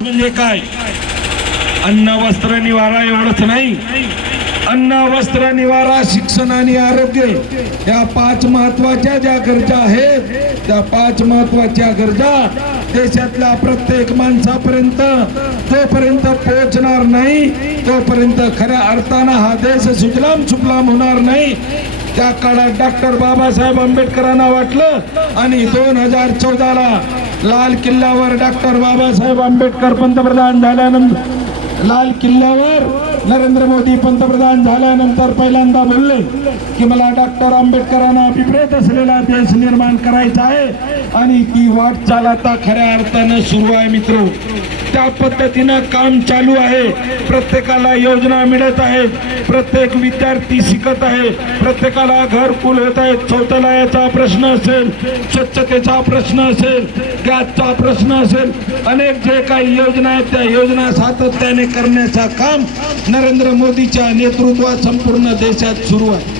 म्हणजे काय? अन्न वस्त्र निवारा एवढंच नाही, अन्न वस्त्र निवारा शिक्षण आणि आरोग्य या 5 महत्वाच्या ज्या गरजा आहेत, त्या 5 महत्वाच्या गरजा देशातल्या प्रत्येक माणसापर्यंत जोपर्यंत पोहोचणार नाही तोपर्यंत खऱ्या अर्थानं हा देश सुजलाम सुफलाम होणार नाही. त्या काळात डॉक्टर बाबासाहेब आंबेडकरांना वाटलं आणि 2014ला लाल किल्ल्यावर डॉक्टर बाबासाहेब आंबेडकर पंतप्रधान झाल्यानंतर लाल किल्ल्यावर नरेंद्र मोदी पंतप्रधान झाल्यानंतर पहिल्यांदा बोलले की मला डॉक्टर आंबेडकरांना अभिप्रेत असलेला देश निर्माण करायचा आहे आणि ती वाटचाल आता खऱ्या अर्थानं सुरू आहे मित्र. त्या पद्धतीनं काम चालू आहे. प्रत्येकाला योजना मिळत आहेत, प्रत्येक विद्यार्थी शिकत आहे, प्रत्येकाला घरकुल होत आहेत. शौचालयाचा प्रश्न असेल, स्वच्छतेचा प्रश्न असेल, गॅसचा प्रश्न असेल, अनेक जे काही योजना आहेत त्या योजना सातत्याने करण्याचा काम नरेंद्र मोदीच्या नेतृत्वात संपूर्ण देशात सुरू आहे.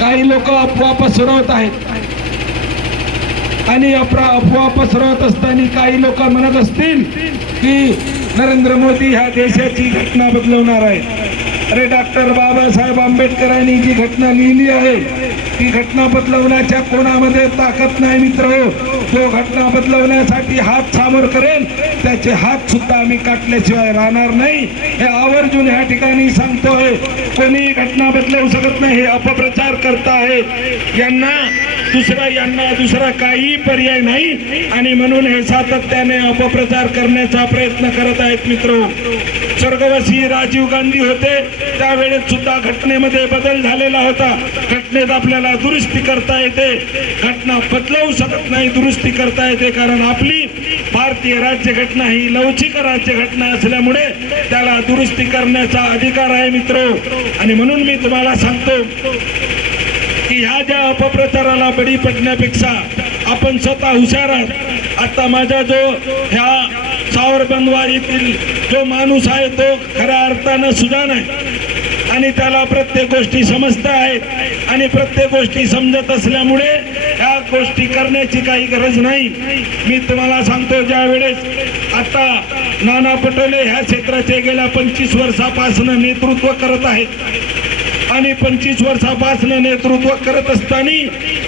काही लोक अफवा पसरवत आहेत आणि अफवा पसरवत असताना काही लोक म्हणत असतील की नरेंद्र मोदी ह्या देशाची घटना बदलवणार आहे. अरे डॉक्टर बाबासाहेब आंबेडकरांनी जी घटना लिहिली आहे ती घटना बदलवण्याच्या कोणामध्ये ताकद नाही मित्र. जो घटना बदलवण्यासाठी हात समोर करेल त्याचे हात सुद्धा आम्ही काटल्याशिवाय राहणार नाही. हे आवर्जून ह्या ठिकाणी सांगतोय. कोणी घटना बदलवू शकत नाही, हे अपप्रचार करता आहे. यांना दुसरा काही पर्याय नाही आणि म्हणून हे सातत्याने अपप्रचार करण्याचा प्रयत्न करत आहेत मित्र. स्वर्गवासी राजीव गांधी होते त्यावेळेस सुद्धा घटनेमध्ये बदल झालेला होता. घटनेत आपल्याला दुरुस्ती करता येते, घटना बदलवू शकत नाही, दुरुस्ती करता येते. कारण आपली भारतीय राज्यघटना ही लवचिक राज्यघटना असल्यामुळे त्याला दुरुस्ती करण्याचा अधिकार आहे मित्र. आणि म्हणून मी तुम्हाला सांगतो की ह्या ज्या अपप्रचाराला बळी पडण्यापेक्षा आपण स्वतः हुशार आहात. आता माझा जो ह्या सावरबंदवारीतील जो माणूस आहे तो खऱ्या अर्थानं सुजाण आहे आणि त्याला प्रत्येक गोष्टी समजत आहेत आणि प्रत्येक गोष्टी समजत असल्यामुळे ह्या गोष्टी करण्याची काही गरज नाही. मी तुम्हाला सांगतो, ज्या वेळेस आता नाना पटोले ह्या क्षेत्राचे गेल्या 25 वर्षापासून नेतृत्व करत आहेत आणि 25 वर्षापासून नेतृत्व करत असताना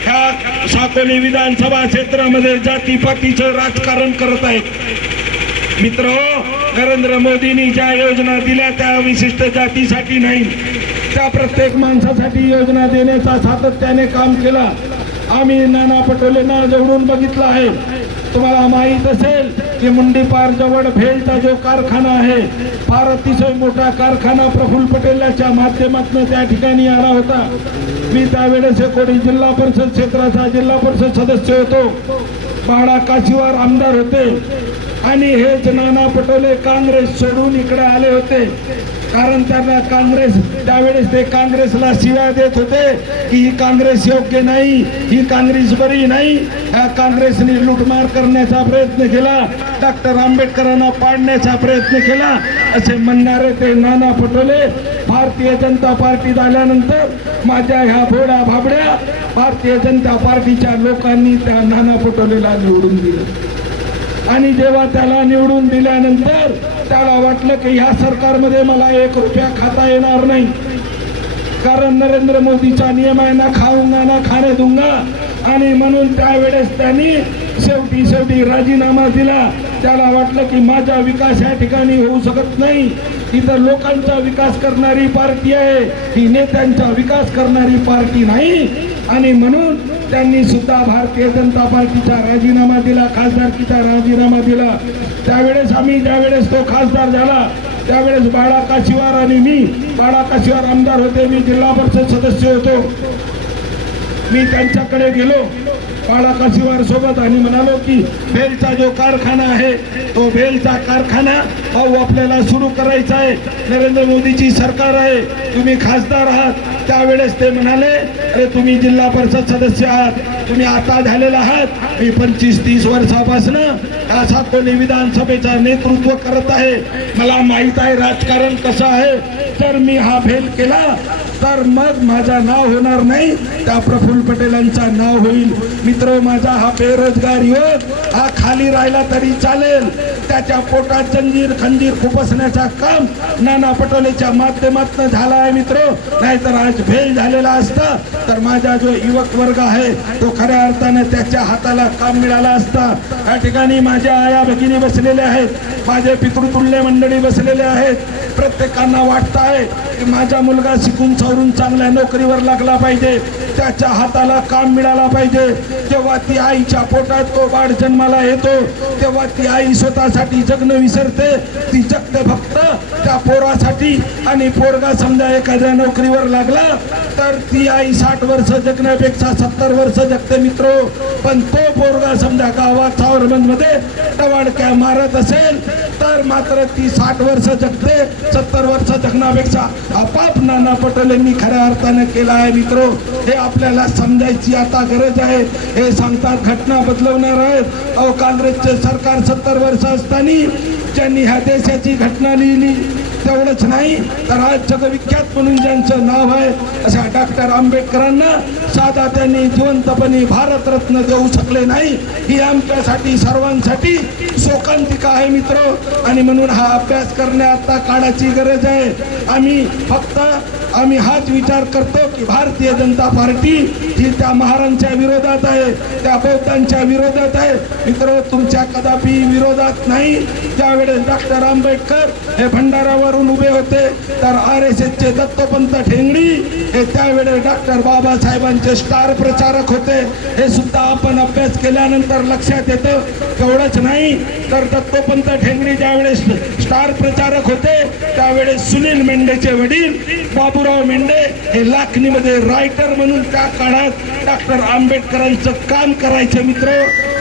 ह्या साकोली विधानसभा क्षेत्रामध्ये जातीपातीचं राजकारण करत आहेत मित्र. नरेंद्र मोदींनी ज्या योजना दिल्या त्या विशिष्ट जातीसाठी नाही, त्या प्रत्येक माणसासाठी योजना देण्याचा सातत्याने काम केला. आम्ही नाना पटोलेंना जवळून बघितलं आहे. तुम्हाला माहीत असेल की मुंडीपार जवळ भेलचा जो कारखाना आहे, फार अतिशय मोठा कारखाना प्रफुल्ल पटेलांच्या माध्यमातून त्या ठिकाणी आला होता. मी त्यावेळेस कोणी जिल्हा परिषद क्षेत्राचा जिल्हा परिषद सदस्य होतो. बाळा काशीवार आमदार होते आणि हेच नाना पटोले काँग्रेस सोडून इकडे आले होते. कारण त्यांना काँग्रेस त्यावेळेस ते काँग्रेसला शिव्या देत होते की ही काँग्रेस योग्य नाही, ही काँग्रेस बरी नाही. ह्या काँग्रेसने लुटमार करण्याचा प्रयत्न केला, डॉक्टर आंबेडकरांना पाडण्याचा प्रयत्न केला असे म्हणणारे ते नाना पटोले भारतीय जनता पार्टी झाल्यानंतर माझ्या ह्या भोड्या भाबड्या भारतीय जनता पार्टीच्या लोकांनी त्या नाना पटोलेला निवडून दिलं. आणि जेव्हा त्याला निवडून दिल्यानंतर त्याला वाटलं की ह्या सरकारमध्ये मला 1 रुपया खाता येणार नाही. कारण नरेंद्र मोदीचा नियम आहे ना खाऊंगा ना खाणे दूंगा. आणि म्हणून त्यावेळेस त्यांनी शेवटी राजीनामा दिला. त्याला वाटलं की माझा विकास या ठिकाणी होऊ शकत नाही. इतर लोकांचा विकास करणारी पार्टी आहे, ही नेत्यांचा विकास करणारी पार्टी नाही. आणि म्हणून त्यांनी सुद्धा भारतीय जनता पार्टीचा राजीनामा दिला, खासदारकीचा राजीनामा दिला. त्यावेळेस ज्यावेळेस तो खासदार झाला त्यावेळेस बाळा काशीवार आणि मी, बाळा काशीवार आमदार होते, मी जिल्हा परिषद सदस्य होतो. मी त्यांच्याकडे गेलो बाळा काशीवार सोबत आणि म्हणालो की भेलचा जो कारखाना आहे तो भेलचा कारखाना आपल्याला सुरू करायचा आहे. नरेंद्र मोदीची सरकार आहे, तुम्ही खासदार आहात. त्यावेळेस ते म्हणाले अरे तुम्ही जिल्हा परिषद सदस्य आहात, तुम्ही आता झालेला आहात. मी 25-30 वर्षापासून या साकोली विधानसभेचा नेतृत्व करत आहे. मला माहीत आहे राजकारण कसं आहे. जर मी हा फेल केला तर मग माझं नाव होणार नाही, त्या प्रफुल्ल पटेलांचं नाव होईल. मित्र, माझा हा बेरोजगार युवक हा खाली राहिला तरी चालेल, त्याच्या पोटात जंजीर खंजीर खुपसण्याचा काम नाना पटोलेच्या माध्यमातून झाला आहे मित्र. नाहीतर आज फेल झालेला असता तर माझा जो युवक वर्ग आहे तो खऱ्या अर्थाने त्याच्या हाताला काम मिळाला असता. या ठिकाणी माझ्या आया भगिनी बसलेल्या आहेत, माझे पितृतुल्य मंडळी बसलेले आहेत. प्रत्येकांना वाटत आहे की माझा मुलगा शिकून सवरून चांगल्या नोकरीवर लागला पाहिजे, त्याच्या हाताला काम मिळाला पाहिजे. जेव्हा ती आईच्या पोटात तो बाळ जन्माला येतो तेव्हा ती आई स्वतःसाठी जगणं विसरते, ती जगते फक्त त्या पोरासाठी. आणि पोरगा समजा एखाद्या नोकरीवर लागला तर ती आई 60 वर्ष जगण्यापेक्षा 70 वर्ष जगते मित्र. पण तो पोरगा समजा गावात सावरबंद मध्ये टवाडक्या मारत असेल तर मात्र ती 60 वर्ष जगते, 70 वर्ष जगण्यापेक्षा आपाप नाना पटोलेंनी खऱ्या अर्थाने केला आहे मित्र. हे आपल्याला समजायची आता गरज आहे. हे सांगतात घटना बदलवणार आहेत. अहो, काँग्रेसचे सरकार 70 वर्ष असताना ज्यांनी ह्या देशाची घटना लिहिली तेवढंच नाही तर आज जगविख्यात म्हणून ज्यांचं नाव आहे अशा डॉक्टर आंबेडकरांना साधा त्यांनी जिवंतपणे भारतरत्न देऊ शकले नाही. ही आमच्यासाठी सर्वांसाठी शोकांतिका आहे मित्र. आणि म्हणून हा अभ्यास करणे आता काळाची गरज आहे. आम्ही हाच विचार करतो की भारतीय जनता पार्टी ही त्या महारांच्या विरोधात आहे, त्या बौद्धांच्या विरोधात आहे. मित्र, तुमच्या कदापि विरोधात नाही. ज्यावेळेस डॉक्टर आंबेडकर हे भंडारावरून उभे होते तर RSSचे दत्तोपंत ठेंगडी हे त्यावेळेस डॉक्टर बाबासाहेबांचे स्टार प्रचारक होते. हे सुद्धा आपण अभ्यास केल्यानंतर लक्षात येतं. तेवढंच नाही तर दत्तोपंत ठेंगडी ज्यावेळेस स्टार प्रचारक होते त्यावेळेस सुनील मेंढेचे वडील बाबूराव मेंढे हे लाखनीमध्ये रायटर म्हणून त्या काळात डॉक्टर आंबेडकरांचं काम करायचे मित्र.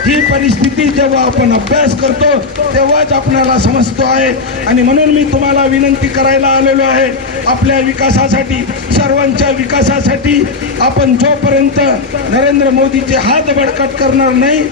ही परिस्थिती जेव्हा आपण अभ्यास करतो तेव्हाच आपल्याला समजतो आहे. आणि म्हणून मी तुम्हाला विनंती करायला आलेलो आहे, आपल्या विकासासाठी, सर्वांच्या विकासासाठी आपण जोपर्यंत नरेंद्र मोदीचे हात बळकट करणार नाही